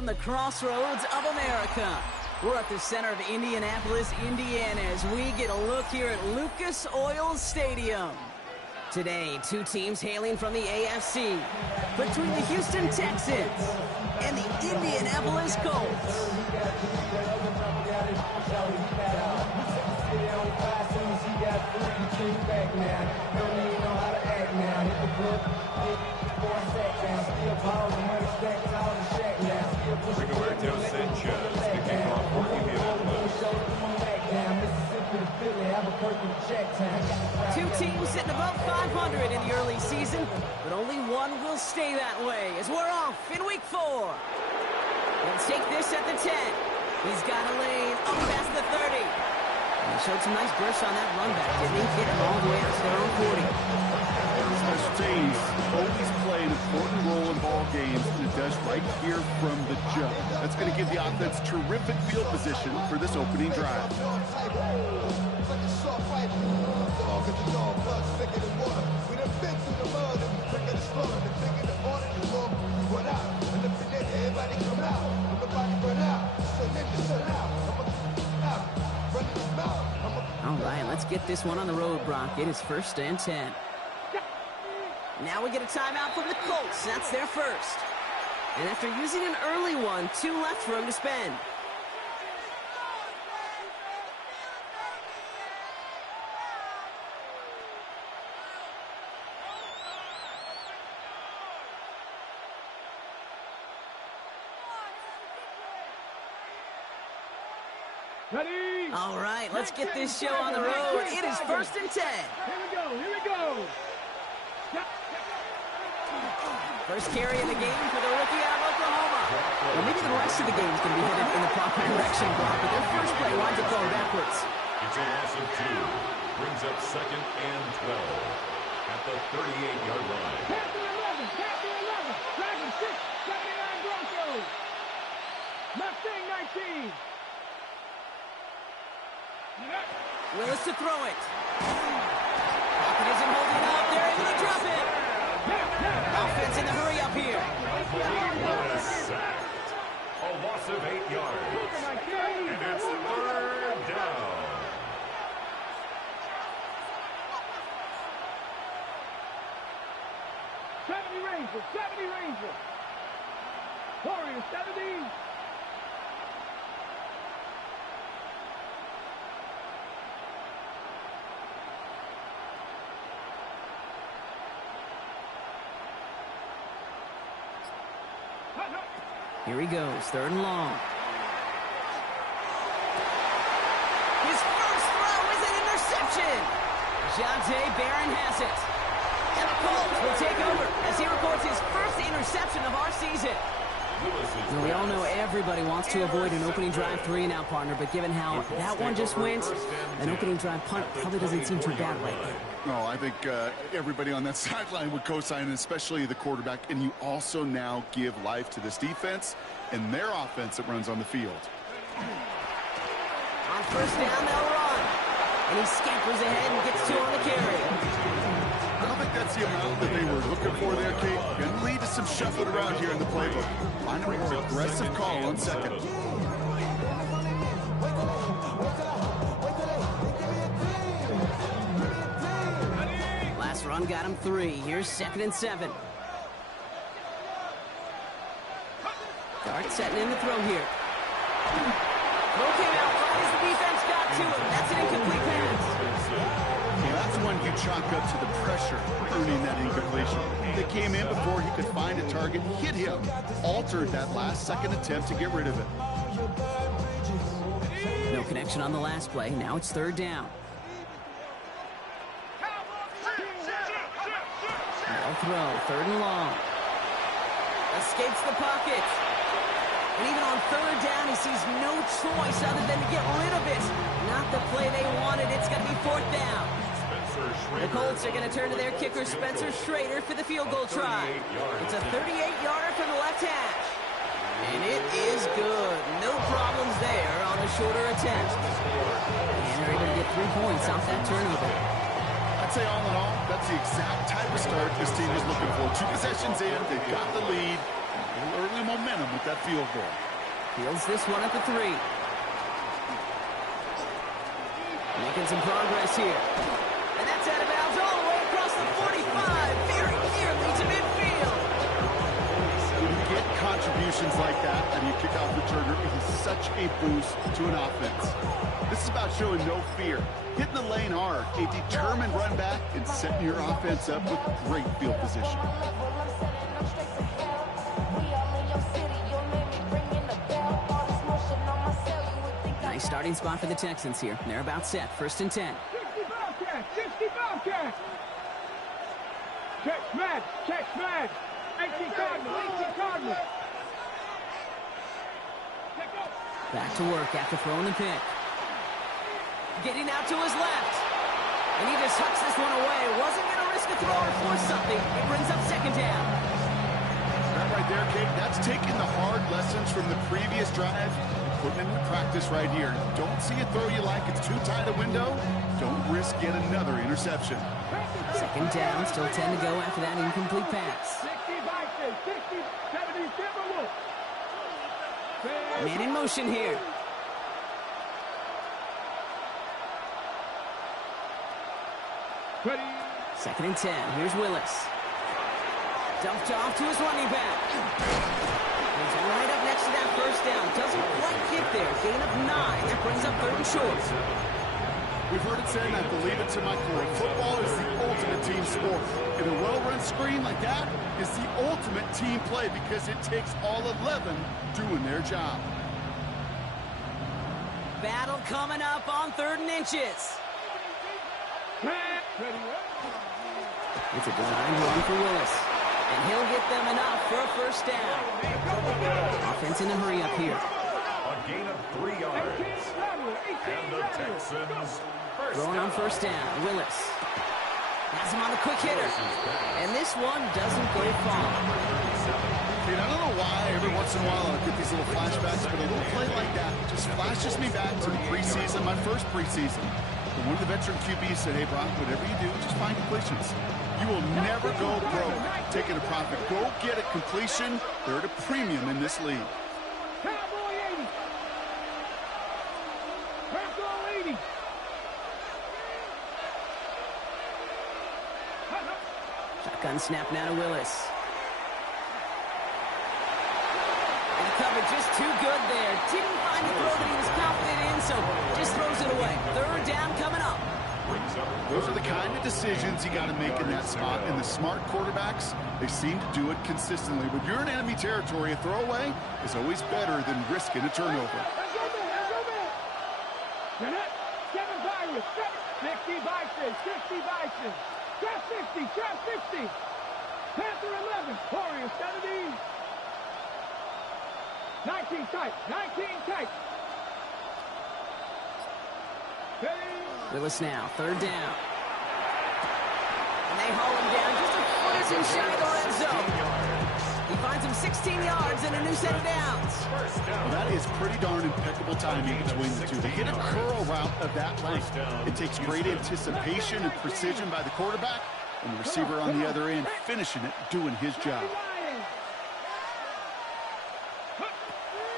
from the crossroads of America. We're at the center of Indianapolis, Indiana, as we get a look here at Lucas Oil Stadium. Today, two teams hailing from the AFC, between the Houston Texans and the Indianapolis Colts. Rigoberto Sanchez kicking off for Indianapolis. Two teams sitting above 500 in the early season, but only one will stay that way as we're off in week 4. He'll take this at the 10. He's got a lane up past the 30. And he showed some nice bursts on that run back, didn't he? Hit him all the way out to their own 40. Special teams always play an important role in ball games, and it does right here from the jump. That's going to give the offense terrific field position for this opening drive. All right, let's get this one on the road, Brock. It is 1st and 10. Now we get a timeout from the Colts. That's their first. And after using an early one, 2 left for him to spend. Ready? All right, let's get this show on the road. It is 1st and 10. Here we go. First carry of the game for the rookie out of Oklahoma. Well, maybe the rest of the game is going to be headed in the proper direction, Brock, but their first play winds up going backwards. It's a loss of 2. Brings up 2nd and 12 at the 38-yard line. Pass to 11. Dragon 6, 79 Broncos. Mustang 19. Willis to throw it. Pocket isn't holding up. They're able to drop it. Offense in the hurry up here. Willis sacked. A loss of 8 yards. And it's 3rd down. '70 Ranger. Warriors 70. Here he goes, 3rd and long. His first throw is an interception. Jonte Barron has it. And the Colts will take over as he records his first interception of our season. Now, we all know everybody wants to avoid an opening drive 3 and out, partner, but given how that one just went, an opening drive punt probably doesn't seem too bad right now. Oh, I think everybody on that sideline would co-sign, especially the quarterback. And you also now give life to this defense and their offense that runs on the field. On 1st down, they'll run. And he scampers ahead and gets 2 on the carry. I don't think that's the amount that they were looking for there, Kate. Going to lead to some shuffling around here in the playbook. Find a more aggressive call on 2nd. Last run got him 3. Here's 2nd and 7. Dart setting in the throw here. Throw came out right as the defense got to him. That's an incomplete pass. Yeah, that's one you chalk up to the pressure earning that incompletion. They came in before he could find a target, hit him, altered that last-second attempt to get rid of it. No connection on the last play. Now it's 3rd down. No throw, 3rd and long. Escapes the pocket. And even on 3rd down, he sees no choice other than to get rid of it. Not the play they wanted. It's going to be 4th down. The Colts are going to turn to their kicker, Spencer Schrader, for the field goal try. It's a 38-yarder from the left hash. And it is good. No problems there on the shorter attempt. And they're able to get 3 points off that turnover. I'd say all in all, that's the exact type of start this team was looking for. 2 possessions in, they've got the lead. little early momentum with that field goal. Fields this one at the 3. Making some progress here. And that's out of bounds all the way across the 45. Very nearly to midfield. When you get contributions like that and you kick off returner, it is such a boost to an offense. This is about showing no fear, hitting the lane hard, a determined run back, and setting your offense up with great field position. Nice starting spot for the Texans here. They're about set. 1st and 10. 60 Bobcats, 60 Bobcats. Check smash, check smash. 18 Cardinals, 18 Cardinals. Back to work after throwing the pick. Getting out to his left. And he just hucks this one away. Wasn't going to risk a throw or force something. It brings up 2nd down. That right there, Kate, that's taking the hard lessons from the previous drive and putting it into practice right here. Don't see a throw you like, it's too tight a window. Don't risk yet another interception. 2nd down, still 10 to go after that incomplete pass. 60 Vikings, 60, 70 Timberwolves. Man in motion here. Ready. 2nd and 10. Here's Willis. Dumped off to his running back. He's right up next to that 1st down. Doesn't quite get there. Gain of 9. That brings up 3rd and short. We've heard it said, and I believe it to my core. Football is the ultimate team sport. And a well-run screen like that is the ultimate team play because it takes all 11 doing their job. Battle coming up on 3rd and inches. It's a designed run for Willis. And he'll get them enough for a 1st down. Offense in a hurry up here. A gain of 3 yards. And the Texans first Throwing on 1st down. Willis has him on the quick hitter. And this one doesn't go far. Dude, I don't know why every once in a while I get these little flashbacks, but a little play like that just flashes me back to the preseason, my first preseason. And one of the veteran QBs said, hey, Brock, whatever you do, just find completions. You will never go broke taking a profit. Go get a completion. They're at a premium in this league. Cowboy 80. Bronco 80. Shotgun snap now to Willis. And the cover just too good there. Didn't find the throw that he was confident in, so just throws it away. 3rd down coming up. Those are the kind of decisions you got to make in that spot. And the smart quarterbacks, they seem to do it consistently. When you're in enemy territory, a throwaway is always better than risking a turnover. Let's go, man. 7 Pirates, 60 Vikings, 60 Vikings. Trap 60, trap 60. Panther 11, Warriors 70. 19 tight, 19 tight. Willis now, 3rd down. And they haul him down just a foot as him shy of the red zone. He finds him 16 yards and a new set of downs. Well, that is pretty darn impeccable timing between the two. To hit a curl route of that length, it takes great anticipation and precision by the quarterback, and the receiver on the other end finishing it, doing his job.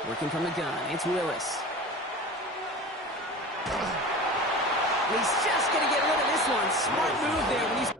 Working from the gun, it's Willis. He's just going to get rid of this one. Smart move there when he's...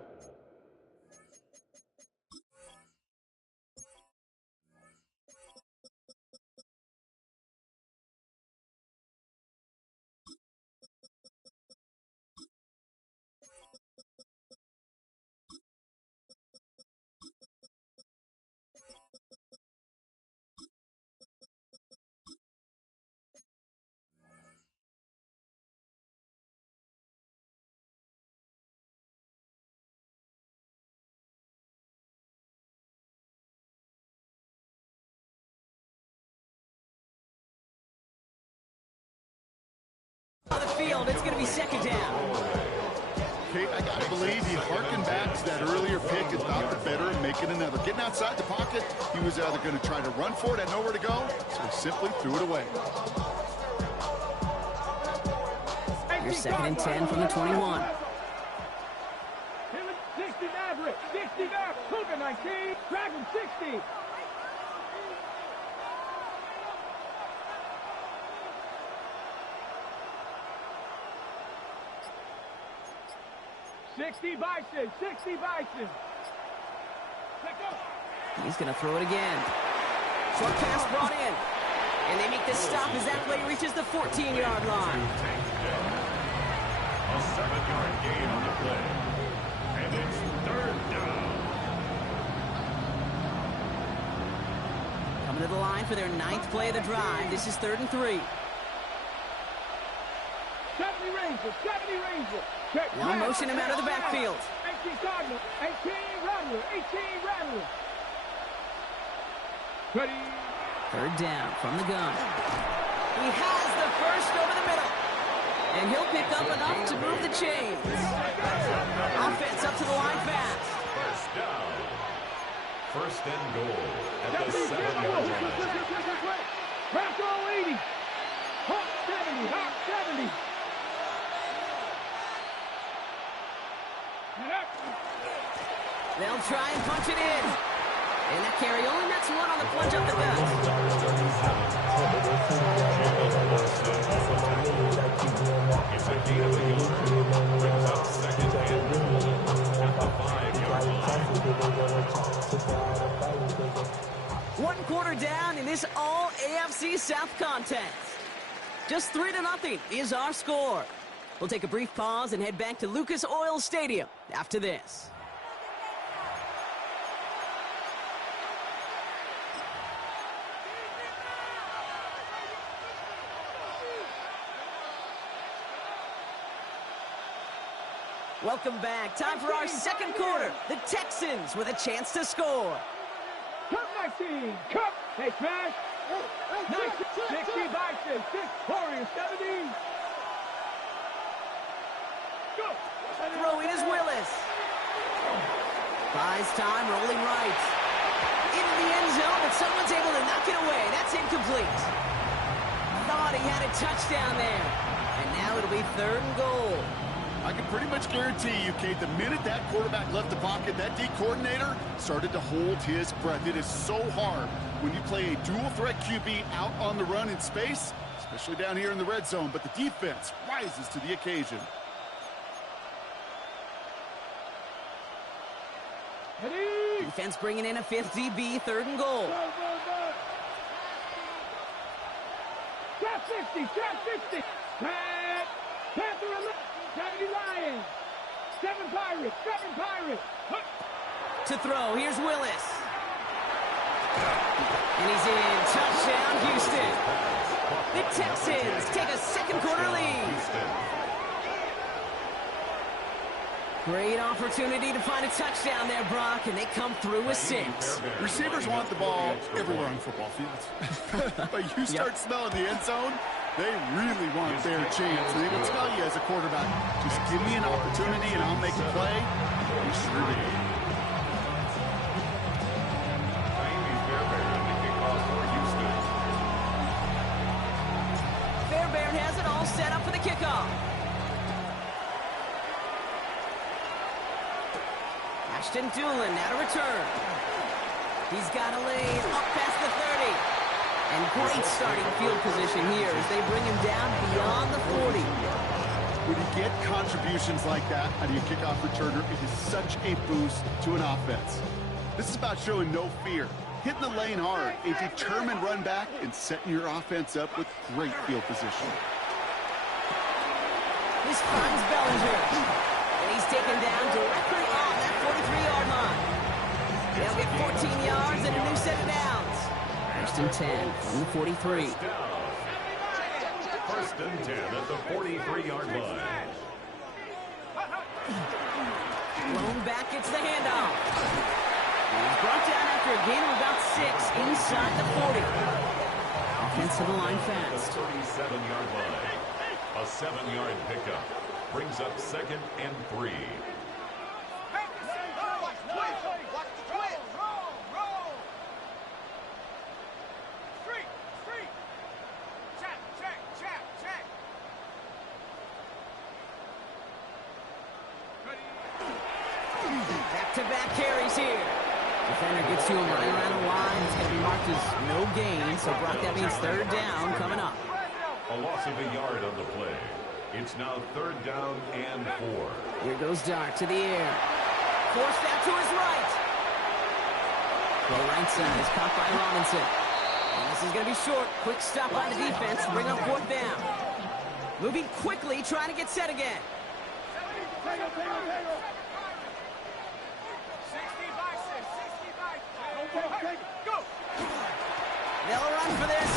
on the field, it's going to be 2nd down. Kate, I got to believe he harkened back to that earlier pick and thought the better of making another. Getting outside the pocket, he was either going to try to run for it, had nowhere to go, so he simply threw it away. Here's 2nd and 10 from the 21. 60 Maverick, 60 Maverick, Cougar 19, Dragon 60. 60 Bison, 60 Bison. Let go. He's going to throw it again. Short pass brought in. And they make this stop as that play reaches the 14-yard line. A 7-yard gain on the play. And it's third down. Coming to the line for their 9th play of the drive. This is 3rd and 3. 70 Ranger, 70 Ranger. Check. Now motion him out of the backfield. 18 Cardinal, 18 Rattler, 18 Rattler. Ready. 3rd down from the gun. He has the first over the middle. And he'll pick up enough to move the chains. Offense up to the line fast. First down. First and goal at the 7-yard line. Bronco 80. Hawk 70. Hawk 70. They'll try and punch it in. And that carry only nets one on the punch up the gut. It's a gain of a yard. Brings up second and goal at the 5-yard line. 1 quarter down in this all AFC South contest. Just 3-0 is our score. We'll take a brief pause and head back to Lucas Oil Stadium after this. Welcome back. Time for our 2nd quarter. The Texans with a chance to score. Cup 19. Cup. Hey, smash. 60 Bison. 6 Warriors 70. Go. Throwing is Willis. Buys time, rolling right. Into the end zone, but someone's able to knock it away. That's incomplete. Thought he had a touchdown there. And now it'll be 3rd and goal. I can pretty much guarantee you, Kate, the minute that quarterback left the pocket, that D coordinator started to hold his breath. It is so hard when you play a dual-threat QB out on the run in space, especially down here in the red zone, but the defense rises to the occasion. Ready. Defense bringing in a 5th DB, 3rd and goal. Go. Trap 60. Trap 60. Pat. Panther 11. 70 Lions. 7 Pirates. 7 Pirates. To throw, here's Willis. And he's in. Touchdown, Houston. The Texans take a 2nd quarter lead. Great opportunity to find a touchdown there, Brock, and they come through with 6. Receivers want the ball everywhere on football fields. But you start smelling the end zone, they really want their chance. And they will tell you as a quarterback, just give me an opportunity and I'll make a play. You sure do. Fairbairn has it all set up for the kickoff. Ashton Doolin now to return. He's got a lane up past the 30. And great starting field position here as they bring him down beyond the 40. When you get contributions like that out of your kickoff returner, it is such a boost to an offense. This is about showing no fear, hitting the lane hard, a determined run back, and setting your offense up with great field position. This finds Bellinger. And he's taken down directly off that 43-yard line. They'll get 14 yards and a new set of downs. First and 10 from the 43. First and 10 at the 43-yard line. Lone back gets the handoff. He's brought down after a gain of about 6 inside the 40. Offense to the line fast. 37-yard line. A 7-yard pickup brings up 2nd and 3. Back-to-back carries here. Defender gets to him right around the line. It's going to be marked as no gain. So Brock, that means 3rd down coming up. A loss of a yard on the play. It's now 3rd down and 4. Here goes Dart to the air. Forced out to his right. The right side is caught by Robinson. And this is going to be short. Quick stop by the defense. Bring up 4th down. Moving quickly, trying to get set again. They'll run for this.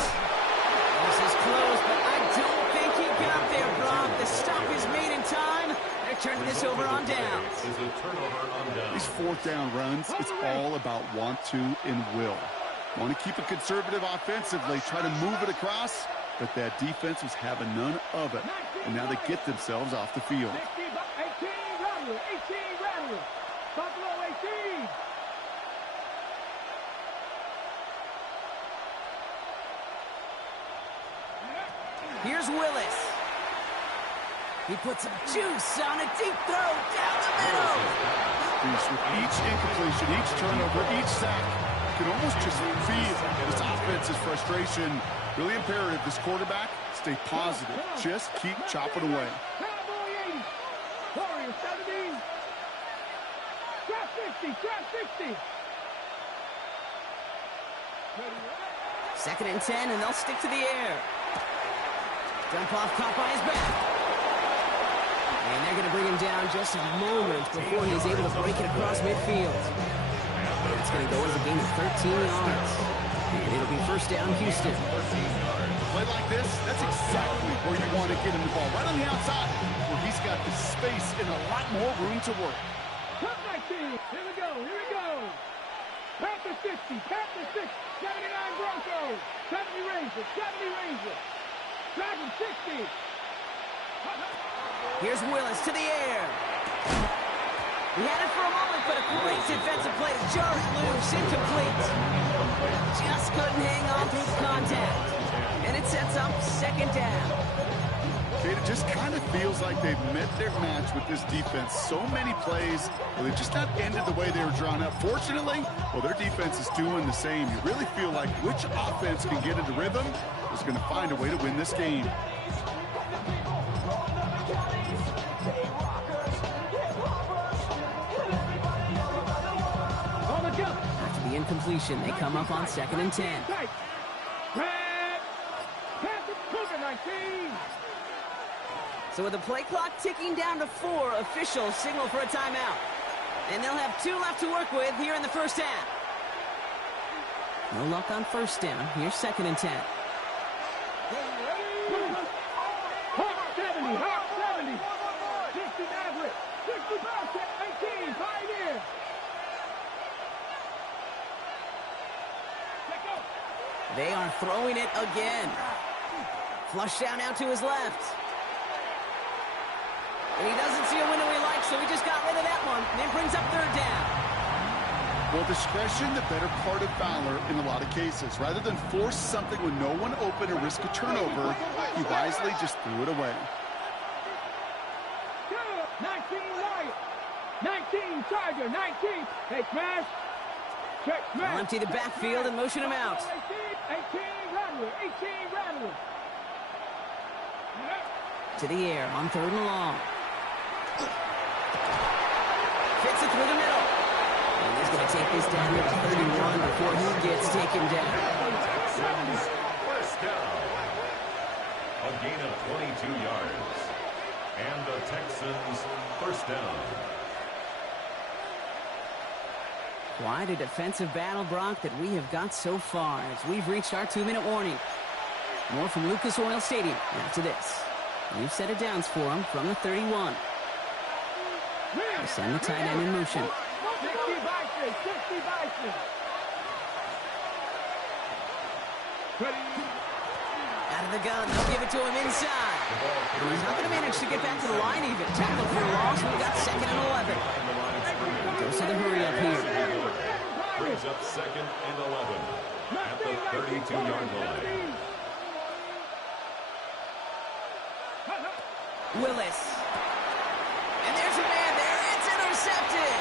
This is close, but I don't think he got there, Brock. The stop is made in time. They're turning this over on downs. Is a turnover on downs. These 4th down runs, it's all about want to and will. Want to keep it conservative offensively, try to move it across, but that defense was having none of it. And now they get themselves off the field. 18 Rattler. Buffalo 18. Here's Willis. He puts some juice on a deep throw down the middle. With each incompletion, each turnover, each sack, you can almost just feel this offense's frustration. Really imperative, this quarterback, stay positive. Just keep chopping away. Cowboy 80. Warriors 17. Trap 60. Trap 60. 2nd and 10, and they'll stick to the air. Dump off, caught by his back. And they're going to bring him down just a moment before he's able to break it across midfield. It's going to go as a gain of 13 yards. And it'll be 1st down, Houston. Play like this, that's exactly where you want to get him the ball. Right on the outside, where he's got the space and a lot more room to work. Come back, team. Here we go. Here we go. Panthers 60. Panthers 6. 79 Broncos. 70 Rangers. 70 Rangers. Dragons 60. Here's Willis to the air. He had it for a moment, but a great defensive play to jar it loose, incomplete. Just couldn't hang on through the contact. And it sets up 2nd down. It just kind of feels like they've met their match with this defense. So many plays where they just not ended the way they were drawn up. Fortunately, well, their defense is doing the same. You really feel like which offense can get into rhythm is going to find a way to win this game. After the incompletion, they come up on 2nd and 10. So with the play clock ticking down to 4, officials signal for a timeout. And they'll have 2 left to work with here in the 1st half. No luck on 1st down. Here's 2nd and 10. Hawk 70, Hawk 70. 60 Maverick, 65, 18, Pioneer. They are throwing it again. Flush down out to his left. And he doesn't see a window he likes, so he just got rid of that one. And it brings up 3rd down. Well, discretion, the better part of valor in a lot of cases. Rather than force something with no one open or risk a turnover, he wisely just threw it away. 19 Wyatt. 19 Tiger. 19. Hey, Smash. Check Smash. They'll empty the backfield and motion him out. 18 Rattler. 18 Rattler. To the air on 3rd and long. Fits it through the middle. And he's going to take this down to 31 before he gets taken down. 1st down. A gain of 22 yards. And the Texans 1st down. Quite a defensive battle, Brock, that we have got so far as we've reached our 2-minute warning. More from Lucas Oil Stadium after this. We've set it downs for him from the 31. They send the tight end in motion. 60 Bison. 60 Bison. Out of the gun, they'll give it to him inside. He's not going to manage to get back to the line even. Tackle for a loss, we've got 2nd and 11. Goes to the hurry up here. Brings up 2nd and 11 at the 32-yard line. Willis. And there's a man there. It's intercepted.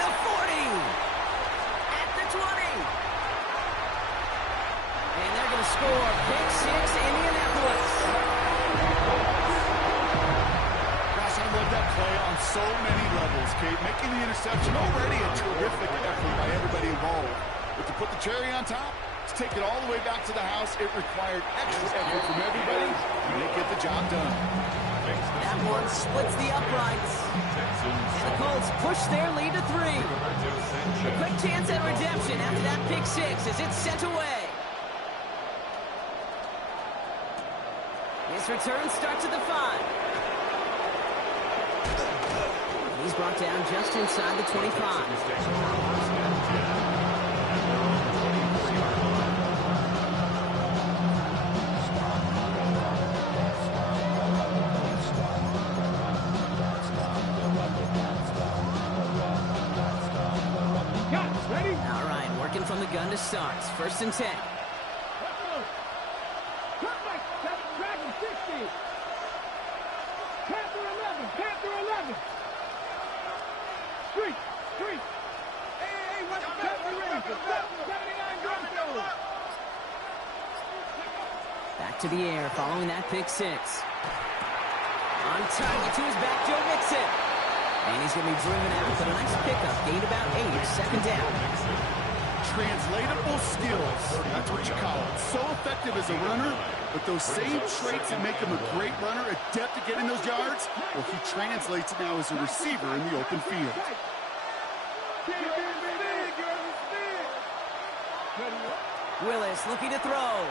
The 40. At the 20. And they're going to score. Pick 6, Indianapolis. so many levels, Kate. Making the interception already a terrific effort by everybody involved. But to put the cherry on top, to take it all the way back to the house, it required extra effort from everybody, and they get the job done. That one splits the uprights. And the Colts push their lead to 3. A quick chance at redemption after that pick 6 as it's sent away. This return starts at the 5. And he's brought down just inside the 25. All right, working from the gun to start. 1st and 10. Dragon 60. Panther 11. Panther 11. Street. Hey, what's the Panther Ranger? 79 gun show. Back to the air following that pick 6. On target to his back, Joe Mixon. And he's going to be driven out, but a nice pickup. Gained about 8. 2nd down. Translatable skills. That's what you call it. So effective as a runner, but those same traits that make him a great runner, adept at getting those yards, well, he translates it now as a receiver in the open field. Willis looking to throw.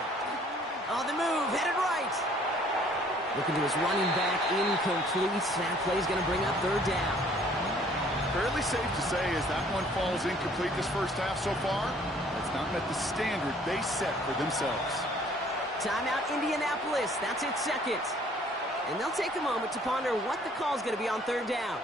On the move, headed right. Looking to his running back, incomplete. That play's going to bring up 3rd down. Fairly safe to say as that one falls incomplete this first half so far, that's not met the standard they set for themselves. Timeout Indianapolis, that's its 2nd. And they'll take a moment to ponder what the call's going to be on 3rd down.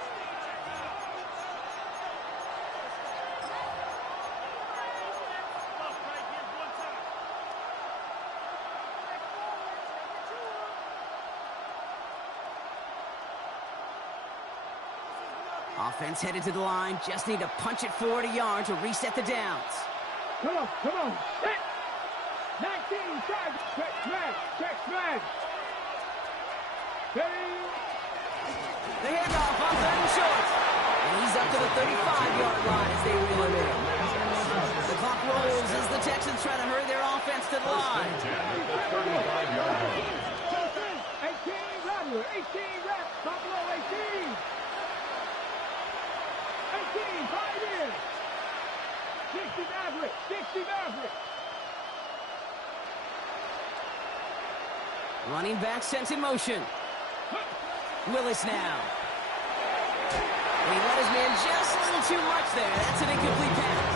Offense headed to the line. Just need to punch it 40 yards to reset the downs. Come on. Hit. 19, tag. Check smash. Ready. The handoff on 3rd and short. And he's up to the 35-yard line as they reel him in. The clock rolls as the Texans try to hurry their offense to the line. 18, Rattler. 18, Rat. Buffalo 18. 18, 5 in. 60 Maverick. Running back sent in motion. Willis now. And he let his man just a little too much there. That's an incomplete pass.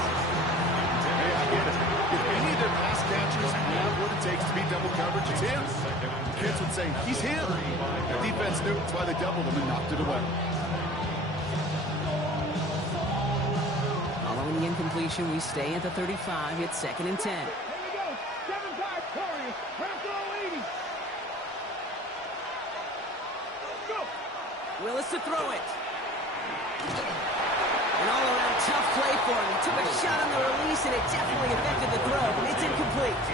Hey, I get it. If any of their pass catchers have what it takes to beat double coverage, it's him. The kids would say, he's him. The defense knew that's why they doubled him and knocked it away. Following the incompletion, we stay at the 35. It's 2nd and 10. Here we go. 7-5 Warriors. Bronco 80. Go. Willis to throw it. An all-around tough play for him. He took a shot on the release, and it definitely affected the throw. It's incomplete.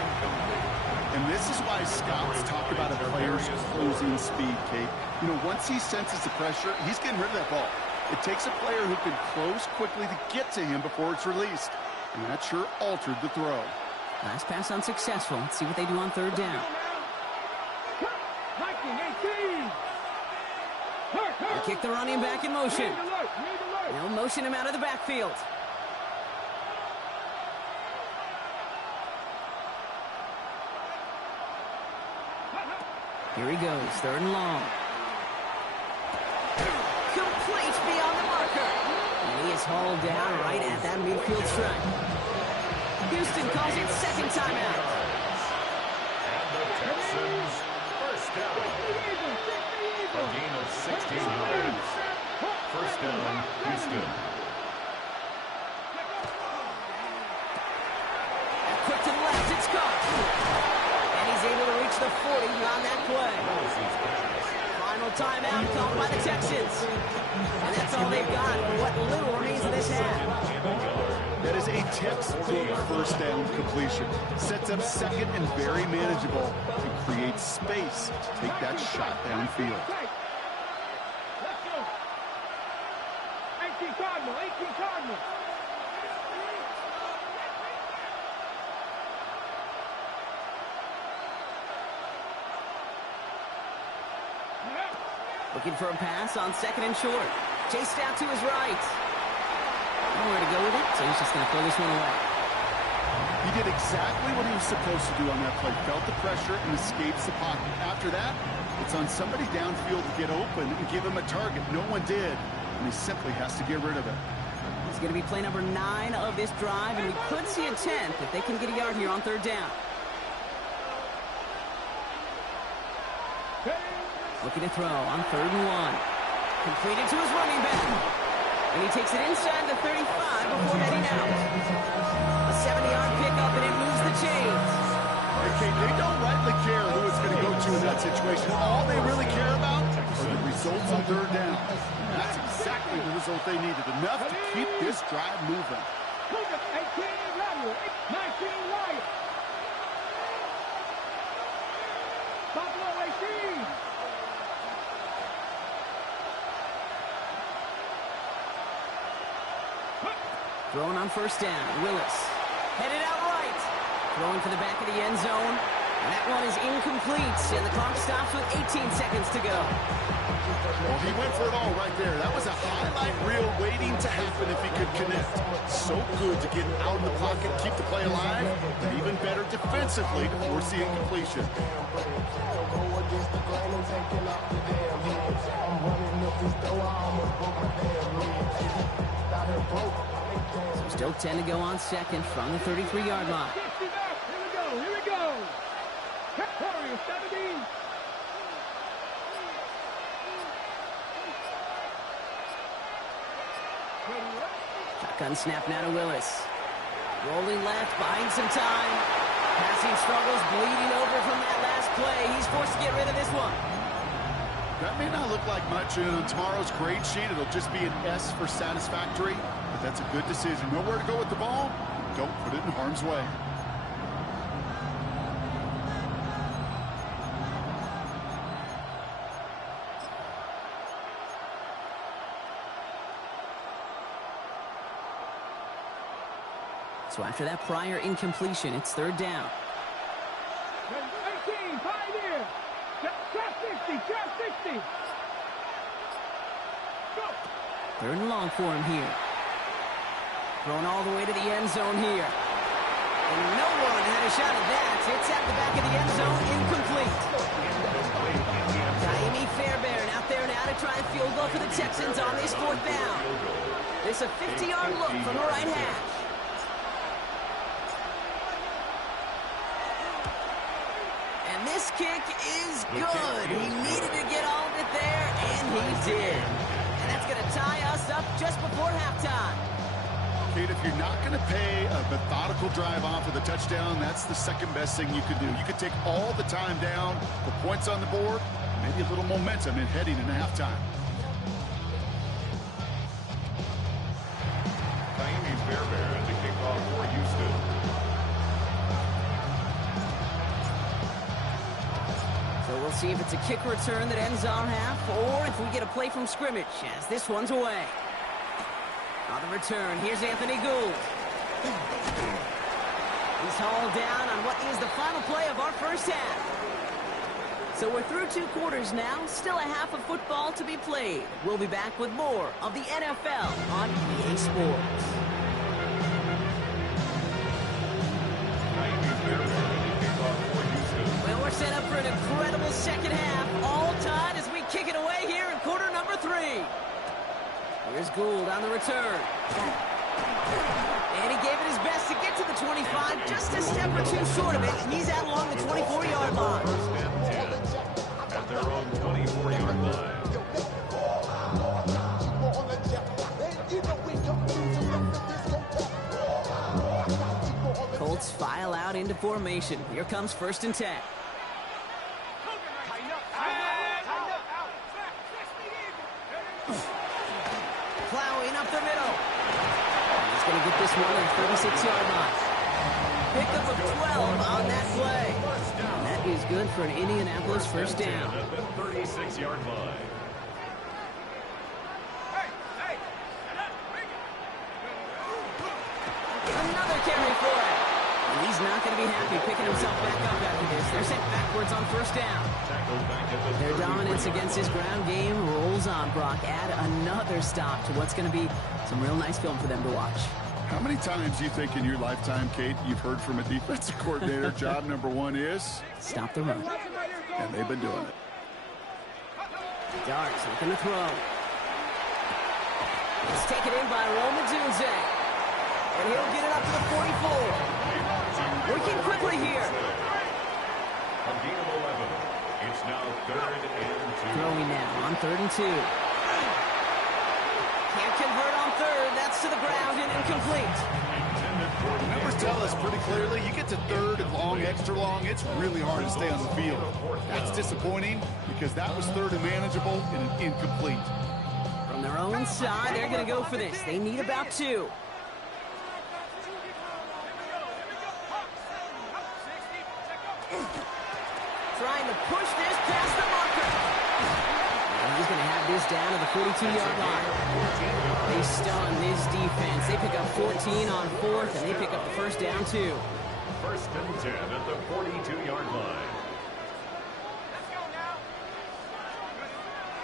And this is why scouts talk about a player's closing speed, Kate. You know, once he senses the pressure, he's getting rid of that ball. It takes a player who can close quickly to get to him before it's released. And that sure altered the throw. Last pass unsuccessful. Let's see what they do on 3rd down. Viking 18. They kick the running back in motion. Need alert. They'll motion him out of the backfield. Here he goes, 3rd and long. Complete beyond the marker. And he is hauled down right at that midfield stripe. Houston calls it 2nd timeout. And the Texans, 1st down. A gain of 16 yards. 1st down, Houston. Quick to the left, it's caught. And he's able to reach the 40 on that play. Final timeout called by the Texans. And that's all they've got for what little remains of this half. That is a textbook 1st down completion. Sets up 2nd and very manageable. And creates space to take that shot downfield. 18 Cardinal, 18 Cardinal. Looking for a pass on second and short. Chased out to his right. Nowhere to go with it, so he's just going to throw this one away. He did exactly what he was supposed to do on that play. Felt the pressure and escapes the pocket. After that, it's on somebody downfield to get open and give him a target. No one did, and he simply has to get rid of it. He's going to be play number 9 of this drive, and we could see a 10th if they can get a yard here on third down. Looking to throw on third and 1. Completed to his running back. And he takes it inside the 35 before heading out. A 70-yard pickup, and it moves the chains. Okay, they don't rightly care who it's going to go to in that situation. All they really care about are the results on third down. And that's exactly the result they needed. Enough to keep this drive moving. 18 Rebel, 19 Wyatt. Buffalo 18. Throwing on first down, Willis. Headed out right. Throwing for the back of the end zone. And that one is incomplete, and the clock stops with 18 seconds to go. Well, he went for it all right there. That was a highlight reel waiting to happen if he could connect. So good to get out of the pocket, keep the play alive, and even better defensively to force the incompletion. So still 10 to go on second from the 33-yard line. 60 back. Here we go. Warriors 17. Shotgun snap now to Willis. Rolling left, buying some time. Passing struggles, bleeding over from that last play. He's forced to get rid of this one. That may not look like much on tomorrow's grade sheet. It'll just be an S for satisfactory, but that's a good decision. Nowhere to go with the ball, don't put it in harm's way. So after that prior incompletion, it's third down. 18, Pioneer. Trap 60, trap 60. Go. Third and long for him here. Thrown all the way to the end zone here. And no one had a shot at that. It's at the back of the end zone, incomplete. Taimi Fairbairn out there now to try a field goal for the Texans on this fourth down. This a 50-yard look from the right hash. And this kick is good. He needed to get all of it there, and he did. And that's going to tie us up just before halftime. Kate, if you're not going to pay a methodical drive off with a touchdown, that's the second best thing you could do. You could take all the time down, the points on the board, maybe a little momentum in heading into halftime. Taimi Fairbairn to kick off for Houston. So we'll see if it's a kick return that ends our half, or if we get a play from scrimmage, as this one's away. On the return, here's Anthony Gould. He's hauled down on what is the final play of our first half. So we're through 2 quarters now, still a half of football to be played. We'll be back with more of the NFL on EA Sports. Taimi Fairbairn to kick off for Houston. Well, we're set up for an incredible second half, all tied as we kick it away here in quarter number 3. Here's Gould on the return. And he gave it his best to get to the 25, just a step or 2 short of it, and he's out along the 24-yard line. First and 10 at their own 24-yard line. Colts file out into formation. Here comes first and 10. Plowing up the middle. He's going to get this one at the 36-yard line. Pickup of 12 on that play. And that is good for an Indianapolis first down. At the 36-yard line. the carry for it. And he's not going to be happy picking himself back up after this. They're sent backwards on first down. Their dominance against his ground game rolls on, Brock. Add another stop to what's going to be some real nice film for them to watch. How many times do you think in your lifetime, Kate, you've heard from a defensive coordinator, job number one is? Stop the run. And they've been doing it. Darks looking to throw. It's taken in by Rome Odunze. And he'll get it up to the 44. Working quickly here. A gain of 11. It's now 3rd and 2. Throwing now on 3rd and 2. Can't convert on 3rd. That's to the ground and incomplete. Numbers tell us pretty clearly, you get to 3rd and long, extra long, it's really hard to stay on the field. That's disappointing because that was 3rd and manageable and an incomplete. From their own side, they're going to go for this. They need about 2. Trying to push this past the marker. And he's going to have this down to the 42-yard line. They stun this defense. They pick up 14 on 4th, and they pick up the first down, too. 1st and 10 at the 42-yard line.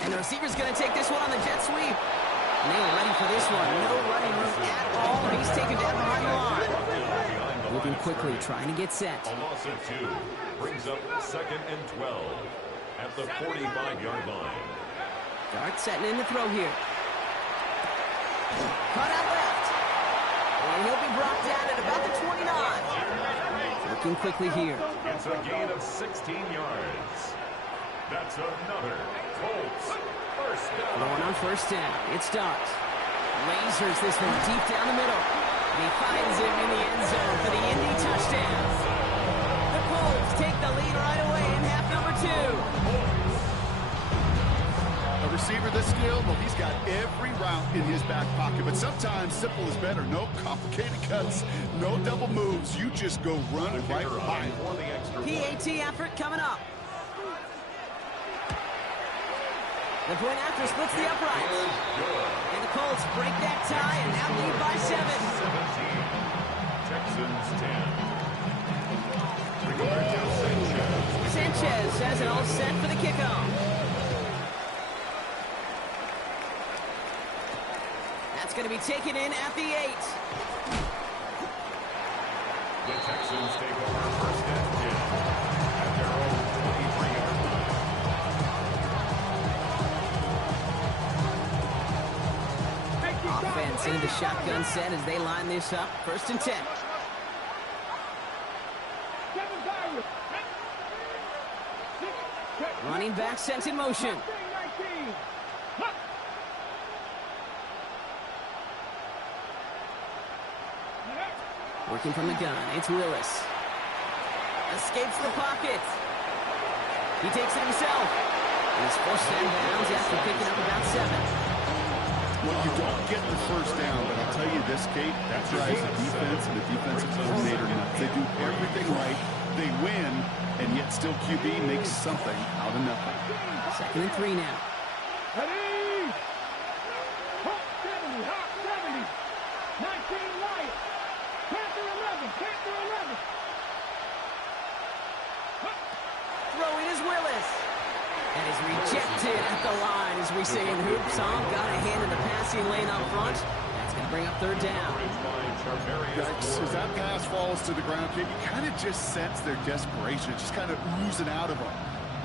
And the receiver's going to take this one on the jet sweep. And they are ready for this one. No running room at all. He's taken down behind the line. Moving quickly, trying to get set. A loss of 2 brings up 2nd and 12 at the 45-yard line. Dart setting in the throw here. Cut out left. And he'll be brought down at about the 29. Looking quickly here. It's a gain of 16 yards. That's another Colts first down. Going on first down. It's Dart. Lasers this one deep down the middle. And he finds him in the end zone for the Indy touchdown. The Colts take the lead right away in half number 2. A receiver this skilled, well, he's got every route in his back pocket, but sometimes simple is better. No complicated cuts, no double moves. You just go run right by him. PAT effort coming up. The point after splits the uprights. And the Colts break that tie and now lead by 7. 17. Texans 10. Sanchez has it all set for the kickoff. That's going to be taken in at the 8. The Texans take over 1st and 10 at their own 23-yard line. Offense into the shotgun set as they line this up. 1st and 10. Running back sent in motion. Working from the gun, it's Willis. Escapes the pocket. He takes it himself. He's forced out of bounds after picking up about 7. Well, you don't get the first down, but I'll tell you this, Kate, that drives the defense and the defensive coordinator nuts. They do everything right, they win, and yet still QB makes something out of nothing. 2nd and 3 now. Ready! Hawk 70, Hawk 70. 19 Wyatt. Panther 11, Panther 11. Throwing is Willis. And is rejected at the line, as we say in Hoop Song. Got a hand in the passing lane up front. That's going to bring up 3rd down. As that pass falls to the ground, Kate, you kind of just sense their desperation. It's just kind of oozing out of them.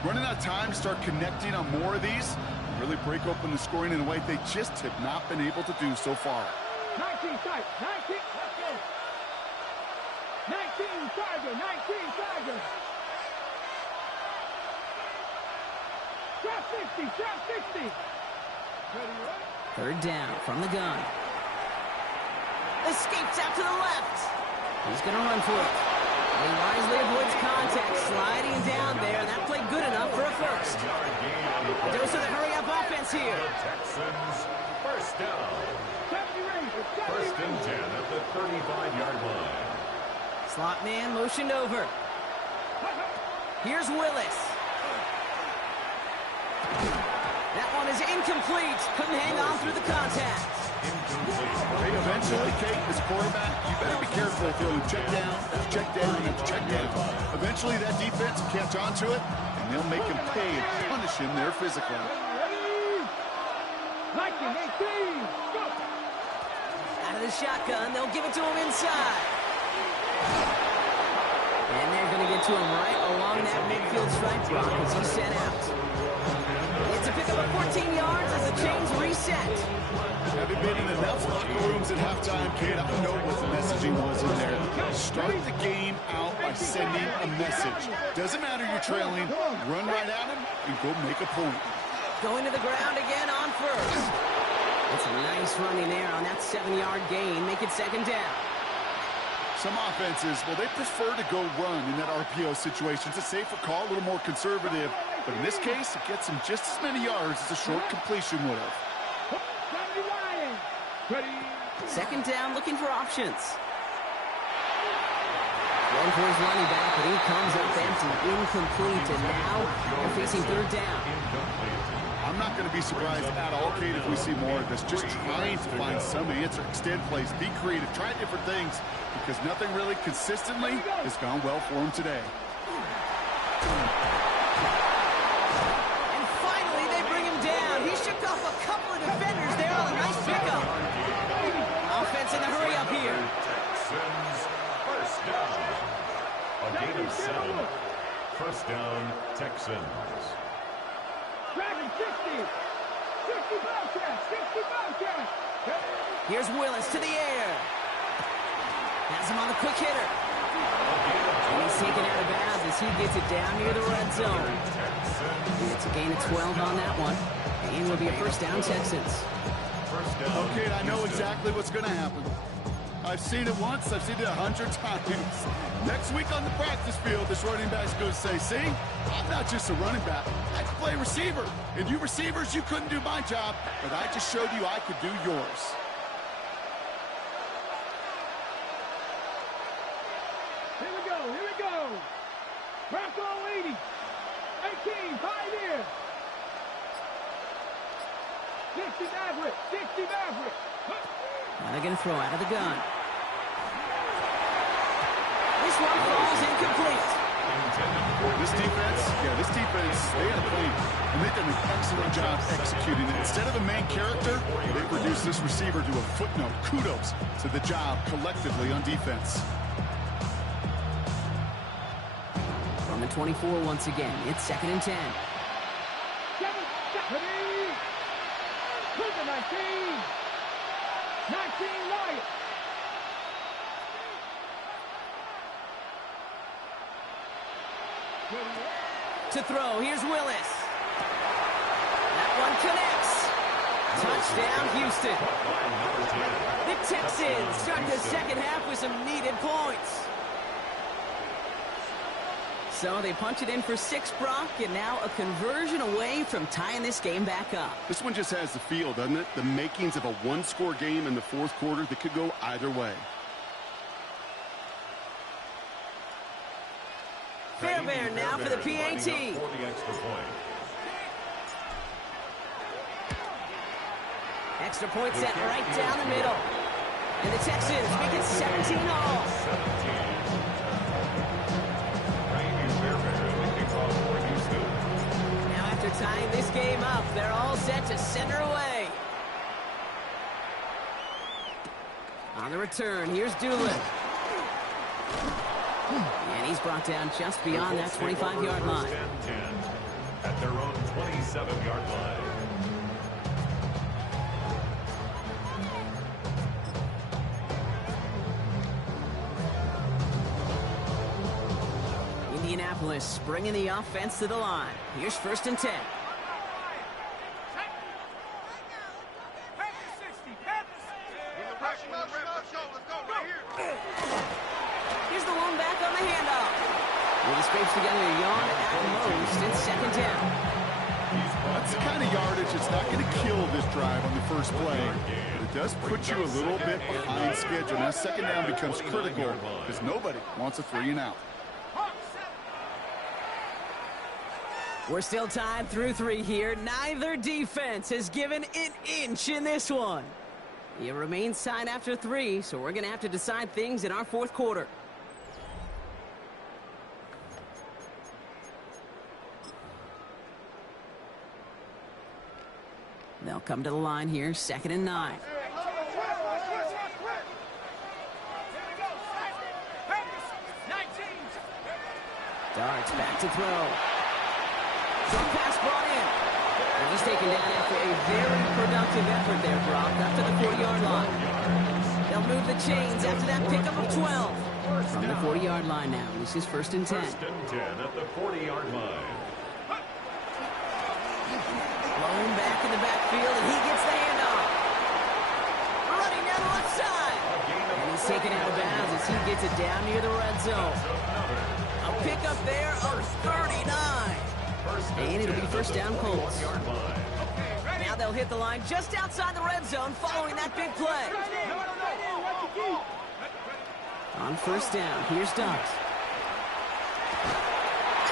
Running out of time to start connecting on more of these, really break open the scoring in a way they just have not been able to do so far. 19 tight, 19, let's go. 19 Tiger, 19 Tiger. Trap 60, trap 60. Ready, right? 3rd down from the gun. Escapes out to the left. He's going to run for it. He wisely avoids contact, sliding down there. That played good enough for a first. A dose of the hurry-up offense here. Texans first down. 70 Rangers, 70 1st and 10 at the 35-yard line. Slot man motioned over. Here's Willis. That one is incomplete. Couldn't hang on through the contact. Hey, eventually, Kate, as a quarterback, you better be careful throwing check down after check down. Eventually, that defense will catch on to it, and they'll make him pay and punish him there physically. 19-18, go! Out of the shotgun, they'll give it to him inside. And they're going to get to him right along that midfield stripe block as he's sent out. It's a pickup of 14 yards as the chains reset. Having been in enough locker rooms at halftime, Kate, I know what the messaging was in there. Start the game out by sending a message. Doesn't matter you're trailing, run right at him and go make a point. Going to the ground again on first. It's a nice running there on that 7-yard gain. Make it second down. Some offenses, well, they prefer to go run in that RPO situation. It's a safer call, a little more conservative. But in this case, it gets him just as many yards as a short completion would have. Second down, looking for options. Going for his running back, but he comes up empty, incomplete, and now they're facing third down. I'm not going to be surprised at all, Kate, if we see more of this. Just trying to find some answer, extend plays, be creative, try different things, because nothing really consistently has gone well for him today. And finally, they bring him down. He shook off a couple of defenders there on a nice pickup. Offense in the hurry up here. Texans, first down. A gain of 7. First down, Texans. Dragon 60. 60 Bobcats. 60 Bobcats. Here's Willis to the air. Has him on the quick hitter. And he's taken out of bounds as he gets it down near the red zone. It's a gain of 12 on that one. And will be a first down, Texans. Okay, I know exactly what's going to happen. I've seen it once, I've seen it 100 times. Next week on the practice field, this running back's going to say, see, I'm not just a running back, I can play receiver. And you receivers, you couldn't do my job, but I just showed you I could do yours. Here we go. Bronco 80. 18, Pioneer. 60 Maverick. Now they're going to throw out of the gun. This one falls incomplete. This defense, they had a plan, and they've done an excellent job executing it. Instead of a main character, they produced this receiver to a footnote. Kudos to the job collectively on defense. From the 24 once again, it's 2nd and 10. 7, 19. 19 Wyatt. To throw, here's Willis. That one connects. Touchdown, Houston. The Texans start the second half with some needed points. So they punch it in for 6, Brock, and now a conversion away from tying this game back up. This one just has the feel, doesn't it? The makings of a one-score game in the fourth quarter that could go either way. Fairbairn now for the PAT. Extra point set right down the middle. And the Texans make it 17 all. Now after tying this game up, they're all set to center away. On the return, here's Doolin. And he's brought down just beyond that 25-yard line. At their own 27-yard line. Indianapolis bringing the offense to the line. Here's 1st and 10. Here's the one back on the handoff. Well, the scrapes together a yard at most. It's 2nd down. That's the kind of yardage that's not going to kill this drive on the first play. But it does put you a little bit behind schedule. Now 2nd down becomes critical because nobody wants a 3 and out. We're still tied through 3 here. Neither defense has given an inch in this one. It remains tied after 3, so we're going to have to decide things in our fourth quarter. They'll come to the line here, 2nd and 9. Darts back to throw. Short pass brought in. And he's taken down after a very productive effort there, Brock, up to the 40-yard line. They'll move the chains after that pickup of 12. From the 40-yard line now. This is 1st and 10. 1st and 10 at the 40-yard line. Blown back in the backfield, and he gets the handoff. Running down the left side. And he's taken out of bounds as he gets it down near the red zone. A pickup there of 39. And it'll be 1st down Colts. Now they'll hit the line just outside the red zone following that big play. On 1st down, here's Duggs.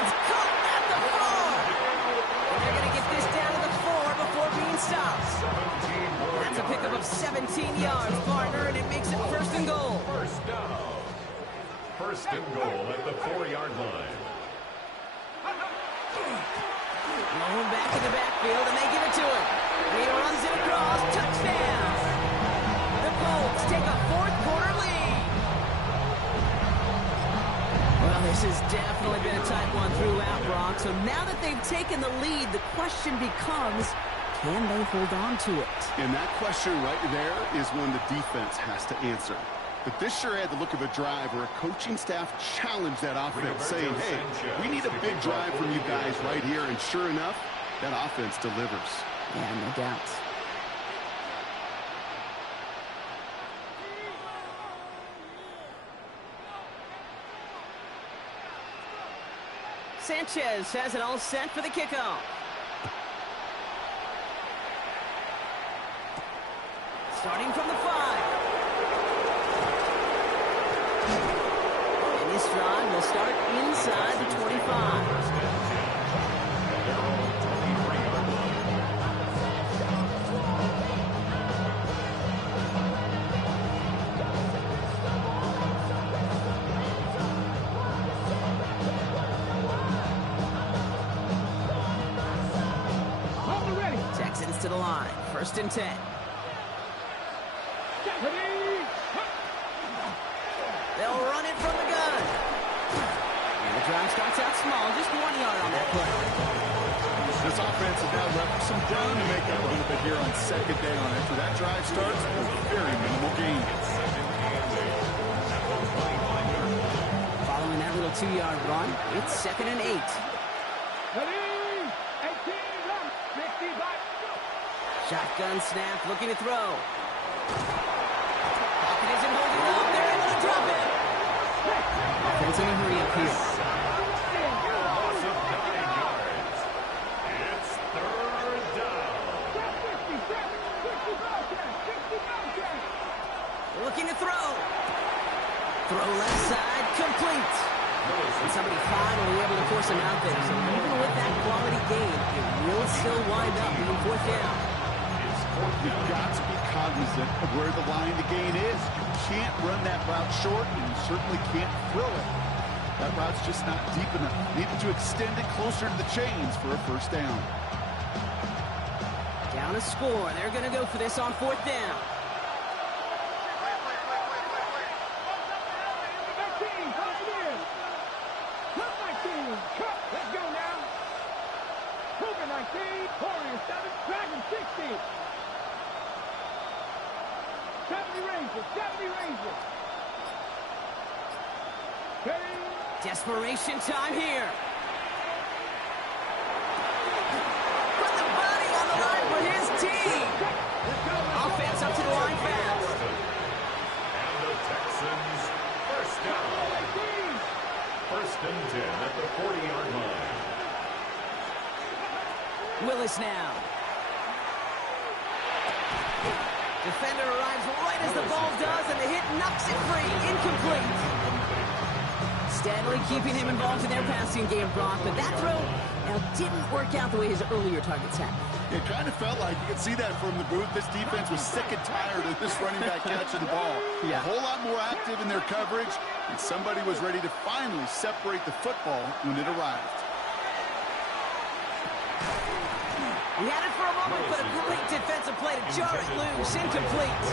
It's caught at the 4. And they're going to get this down to the 4 before being stopped. That's a pickup of 17 yards, partner, and it makes it 1st and goal. 1st down. 1st and goal at the 4-yard line. Blown back in the backfield, and they give it to him. And he runs it across. Touchdown. The Colts take a fourth quarter lead. Well, this has definitely been a tight one throughout, Brock. So now that they've taken the lead, the question becomes, can they hold on to it? And that question right there is one the defense has to answer. But this sure had the look of a drive where a coaching staff challenged that offense, saying, hey, we need a big drive from you guys right here. And sure enough, that offense delivers. Yeah, no doubt. Sanchez has it all set for the kickoff. Starting from the 5. And this drive will start inside the 25. Texans to the line. 1st and 10. They'll run it from the gun. And the drive starts out small, just 1 yard on that play. This offense has now left some ground to make up a little bit here on 2nd down. After that drive starts, a very minimal gain. Following that little 2-yard run, it's 2nd and 8. Shotgun snap, looking to throw. Pocket isn't holding up. They're able to drop it. Offense in a hurry up here. Loss of 9 yards. It's 3rd down. Looking to throw. Throw left side, complete. And somebody finally able to force him out there. So even with that quality gain, it will still wind up being 4th down. You've got to be cognizant of where the line to gain is. You can't run that route short, and you certainly can't throw it. That route's just not deep enough. You need to extend it closer to the chains for a 1st down. Down a score. They're going to go for this on 4th down. Let's go now. Cougar 19, Warriors 7, Dragon 60. 70 Rangers, 70 Rangers. Desperation time here. Put the body on the line for his team. Offense up to the line fast. And the Texans, 1st down. 1st and 10 at the 40-yard line. Willis now. Defender arrives right as the ball does, and the hit knocks it free. Incomplete. Steadily keeping him involved in their passing game, Brock, but that throw now didn't work out the way his earlier targets had. It kind of felt like, you could see that from the booth, this defense was sick and tired of this running back catching the ball. Yeah. A whole lot more active in their coverage, and somebody was ready to finally separate the football when it arrived. He had it for a moment, but a great defensive play to jar it loose. Incomplete.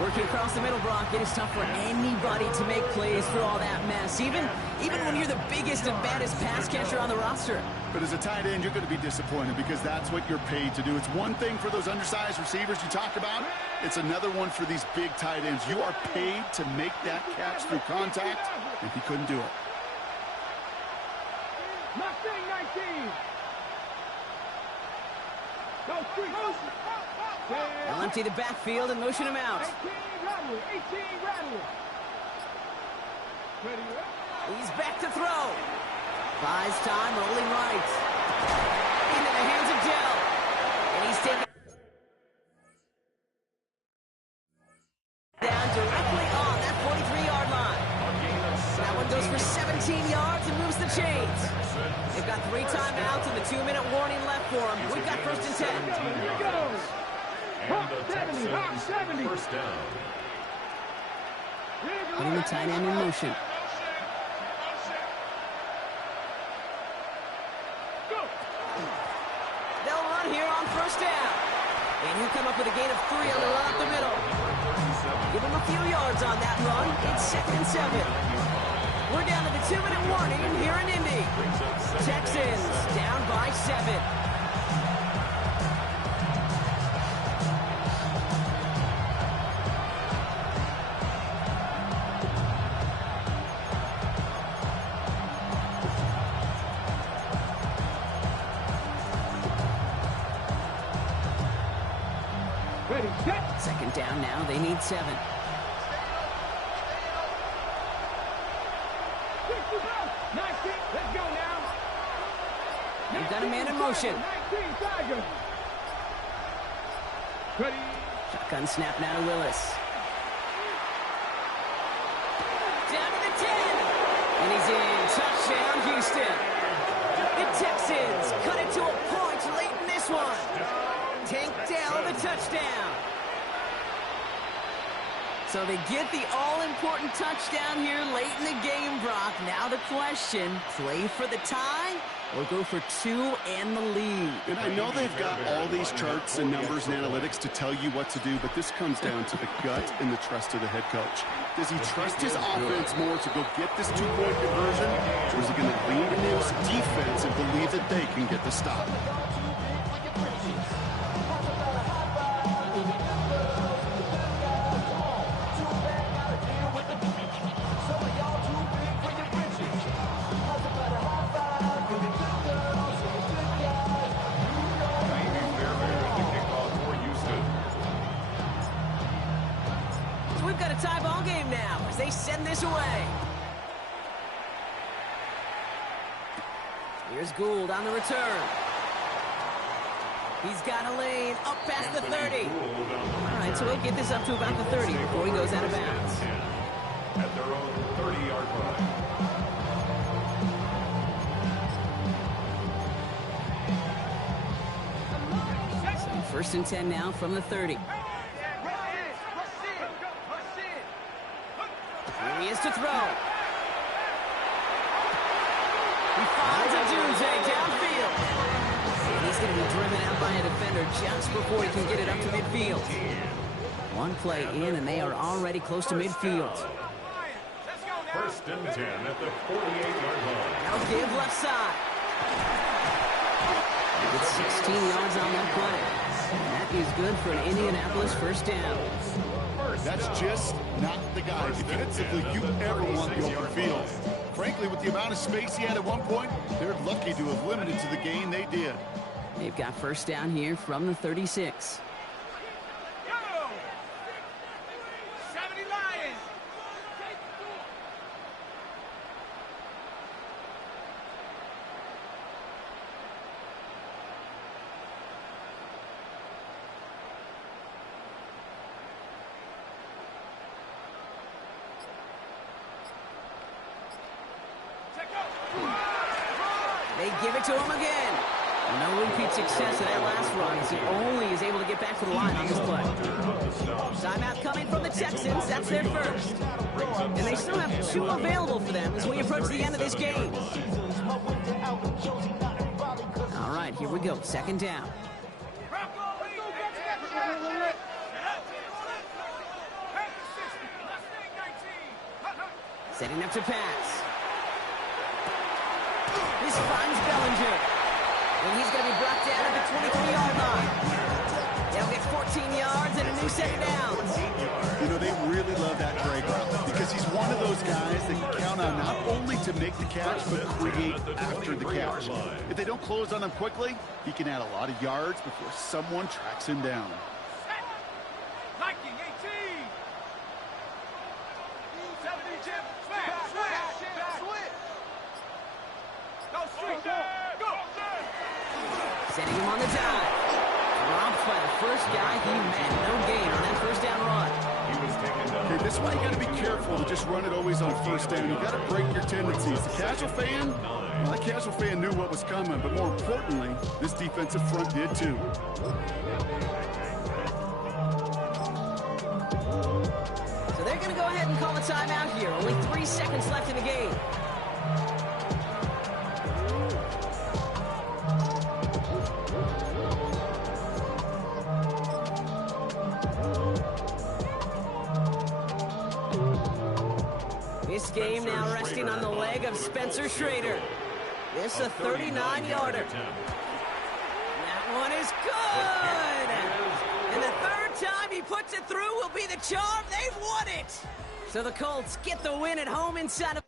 Working across the middle, Brock, it is tough for anybody to make plays through all that mess, even when you're the biggest and baddest pass catcher on the roster. But as a tight end, you're going to be disappointed because that's what you're paid to do. It's one thing for those undersized receivers you talk about. It's another one for these big tight ends. You are paid to make that catch through contact, and he couldn't do it. Mustang 19. Go street. They'll empty the backfield and motion him out. 18 Rattler. Ready, He's back to throw. Buys time, rolling right. Into the hands of Dell. And he's taken down directly on that 43-yard line. That one goes for 17 yards and moves the chains. They've got 3 timeouts and the 2-minute warning left for them. We've got 1st and 10. Here we go. And the Texans, 70. first down. Putting the tight end in motion. They'll run here on 1st down. And he'll come up with a gain of 3 on the run up the middle. Give him a few yards on that run. It's 2nd and 7. We're down to the 2-minute warning here in Indy. Texans down by 7. Ready, set. 2nd down now. They need 7. 65. Let's go now. They've got a man in motion. 19 Tigers. Ready. Shotgun snap now to Willis. Down to the 10. And he's in. Touchdown, Houston. The Texans cut it to a point late in this one. Tank Dell the touchdown. So they get the all-important touchdown here late in the game, Brock. Now the question, play for the tie or go for 2 and the lead? And I know they've got all these charts and numbers and analytics to tell you what to do, but this comes down to the gut and the trust of the head coach. Does he trust his offense more to go get this 2-point conversion, or is he going to lean into his defense and believe that they can get the stop? Tie ball game now as they send this away. Here's Gould on the return. He's got a lane up past the 30. All right, so he'll get this up to about the 30 before he goes out of bounds. At their own 30-yard line. So 1st and 10 now from the 30. Here he is to throw. He finds a Dunze downfield. And he's going to be driven out by a defender just before he can get it up to midfield. One play in, and they are already close to midfield. 1st and 10 at the 48-yard line. They'll give left side. It's 16 yards on that play. And that is good for an Indianapolis 1st down. That's just not the guy defensively you ever want the open field. Frankly, with the amount of space he had at one point, they're lucky to have limited to the gain they did. They've got 1st down here from the 36. Go! 70 Lions. They give it to him again. No repeat success of that last run as he only is able to get back to the line on this play. Timeout coming from the Texans. That's their first. And they still have 2 available for them as we approach the end of this game. All right, here we go. Second down. Setting up to pass. This finds Bellinger. And he's going to be brought down at the 23-yard line. They'll get 14 yards and a new set of downs. You know, they really love that drag route because he's one of those guys that can count on not only to make the catch, but create after the catch. If they don't close on him quickly, he can add a lot of yards before someone tracks him down. Viking 18. 70 Jim. Switch. Go straight there. Go. Setting him on the dive. Dropped by the first guy he met. No gain on that first down run. Okay, this is why you got to be careful to just run it always on first down. You got to break your tendencies. The casual fan, well, the casual fan knew what was coming, but more importantly, this defensive front did too. So they're going to go ahead and call a timeout here. Only 3 seconds left in the game. This game now resting on the leg of Spencer Schrader. This a 39-yarder. That one is good! And the third time he puts it through will be the charm. They've won it! So the Colts get the win at home inside of...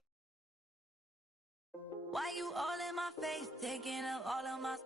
Why you all in my face, taking up all of my